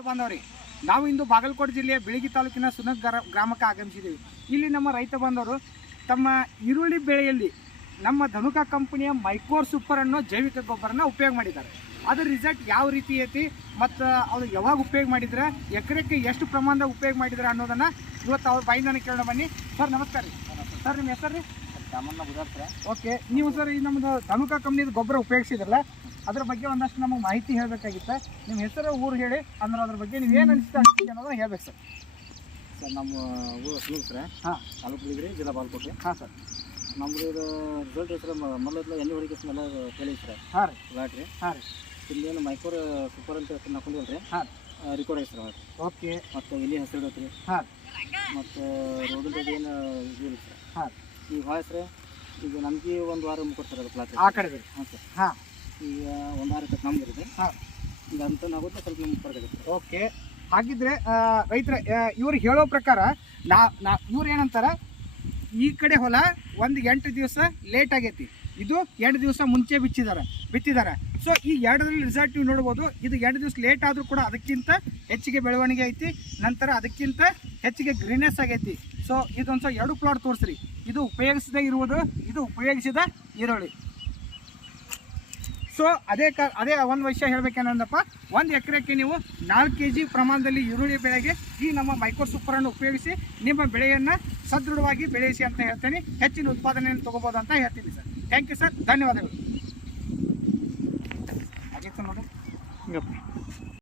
ಬಾಂಧವರೇ, ನಾವು ಇಂದು ಬಾಗಲಕೋಟೆ ಜಿಲ್ಲೆಯ ಬಿಳಗಿ ತಾಲೂಕಿನ ಸುನಕ್ ಗ್ರಾಮಕ್ಕೆ ಆಗಮಿಸಿದ್ದೀವಿ. ಇಲ್ಲಿ ನಮ್ಮ ರೈತ ಬಾಂಧವರು ತಮ್ಮ ಈರುಳ್ಳಿ ಬೆಳೆಯಲ್ಲಿ ನಮ್ಮ ಧನುಕಾ ಕಂಪನಿಯ ಮೈಕೋರ್ ಸೂಪರ್ ಅನ್ನೋ ಜೈವಿಕ ಗೊಬ್ಬರನ ಉಪಯೋಗ ಮಾಡಿದ್ದಾರೆ. ಅದರ ರಿಸಲ್ಟ್ ಯಾವ ರೀತಿ ಐತಿ ಮತ್ತು ಅವರು ಯಾವಾಗ ಉಪಯೋಗ ಮಾಡಿದ್ರೆ, ಎಕರೆಕ್ಕೆ ಎಷ್ಟು ಪ್ರಮಾಣದಾಗ ಉಪಯೋಗ ಮಾಡಿದ್ರೆ ಅನ್ನೋದನ್ನು ಇವತ್ತು ಅವ್ರ ಬಾಯಿಂದಾನೆ ಕೇಳೋಣ. ಬನ್ನಿ ಸರ್, ನಮಸ್ಕಾರ ರೀ. ಸರ್, ನಿಮ್ಮ ಹೆಸರು ರೀ? ಸಾಮಾನ್ಯ ಬುಧಾತ್ರ. ಓಕೆ, ನೀವು ಸರ್ ಈ ನಮ್ಮದು ಧನುಕಾ ಕಂಪ್ನಿದು ಗೊಬ್ಬರ ಉಪಯೋಗಿಸಿದ್ರಲ್ಲ, ಅದ್ರ ಬಗ್ಗೆ ಒಂದಷ್ಟು ನಮಗೆ ಮಾಹಿತಿ ಹೇಳಬೇಕಾಗಿತ್ತು. ನಿಮ್ಮ ಹೆಸರು, ಊರು ಹೇಳಿ, ಅಂದ್ರೆ ಅದ್ರ ಬಗ್ಗೆ ನೀವು ಏನು ಅನಿಸ್ತಾ ಅನ್ನೋದನ್ನ ಹೇಳ್ಬೇಕು ಸರ್. ಸರ್, ನಮ್ಮ ಊರು ಸುನೀಲ್ ಸರ್. ಹಾಂ, ತಾಲೂಕು ಬಿಳಿಗಿರಿ, ಜಿಲ್ಲಾ ಬಾಗಲಕೋಟೆ. ಹಾಂ ಸರ್. ನಮ್ಮದು ಇದು ರಿಸಲ್ಟ್ ಹೆಸರು ಮೊದಲು ಎಣ್ಣೆ ಹೊಡಿಕೆ ಸ್ಮೆಲ್ಲ ಕೇಳಿ ಸರ್. ಹಾಂ ರೀ. ಲಾಟ್ರಿ. ಹಾಂ ರೀ. ಇಲ್ಲೇನು ಮೈಕೋರ್ ಸೂಪರ್ ಅಂತ ಹೆಸರು ಹಾಕೊಂಡಿಲ್ಲ ರೀ. ಹಾಂ, ರಿಕಾರ್ಡ್ ಹೆಸರು. ಓಕೆ. ಮತ್ತು ಇಲ್ಲಿ ಹೆಸರು ಇಡತ್ರಿ. ಹಾಂ, ಮತ್ತು ರೋಗದ ಏನು ಇದು ಇಲ್ಲ ಸರ್. ಹಾಂ, ಈಗ ಹೆಸರು ಈಗ ನಮಗೆ ಒಂದು ವಾರ ಮುಗಿಸ್ತಾರೆ ಅದು ಪ್ಲಾಟ್. ಆ ಕಡೆ ರೀ. ಹಾಂ ಸರ್. ಹಾಂ, ಈಗ ಒಂದು ವಾರ ತಕ್ಕ ನಮ್ಗೆ ಇರುತ್ತೆ. ಹಾಂ, ಈಗ ಅಂತ ಆಗುತ್ತೆ, ಸ್ವಲ್ಪ ನಮ್ಗೆ ಹೊರಗಡೆ. ಓಕೆ. ಹಾಗಿದ್ರೆ ರೈತರ ಇವ್ರು ಹೇಳೋ ಪ್ರಕಾರ ಇವ್ರು ಏನಂತಾರೆ, ಈ ಕಡೆ ಹೊಲ ಒಂದು 8 ದಿವಸ ಲೇಟ್ ಆಗೈತಿ, ಇದು 2 ದಿವಸ ಮುಂಚೆ ಬಿತ್ತಿದ್ದಾರೆ. ಸೊ ಈ 2ರಲ್ಲಿ ರಿಸಲ್ಟ್ ನೀವು ನೋಡ್ಬೋದು. ಇದು 2 ದಿವಸ ಲೇಟ್ ಆದರೂ ಕೂಡ ಅದಕ್ಕಿಂತ ಹೆಚ್ಚಿಗೆ ಬೆಳವಣಿಗೆ ಐತಿ, ನಂತರ ಅದಕ್ಕಿಂತ ಹೆಚ್ಚಿಗೆ ಗ್ರೀನೆಸ್ ಆಗೈತಿ. ಸೊ ಇದೊಂದು 2 ಪ್ಲಾಟ್ ತೋರಿಸ್ರಿ. ಇದು ಉಪಯೋಗಿಸದೇ ಇರುವುದು, ಇದು ಉಪಯೋಗಿಸಿದ ಈರುಳ್ಳಿ. ಸೊ ಅದೇ ಒಂದು ವಿಷಯ ಹೇಳ್ಬೇಕೇನಂದಪ್ಪ, 1 ಎಕರೆಗೆ ನೀವು 4 kg ಪ್ರಮಾಣದಲ್ಲಿ ಈರುಳ್ಳಿ ಬೆಳೆಗೆ ಈ ನಮ್ಮ ಮೈಕೋರ್ ಸೂಪರನ್ನು ಉಪಯೋಗಿಸಿ ನಿಮ್ಮ ಬೆಳೆಯನ್ನು ಸದೃಢವಾಗಿ ಬೆಳೆಸಿ ಅಂತ ಹೇಳ್ತೇನೆ. ಹೆಚ್ಚಿನ ಉತ್ಪಾದನೆಯನ್ನು ತೊಗೋಬೋದು ಅಂತ ಹೇಳ್ತೀನಿ ಸರ್. ಥ್ಯಾಂಕ್ ಯು ಸರ್, ಧನ್ಯವಾದಗಳು. ಆಗಿತ್ತು ನೋಡಿ.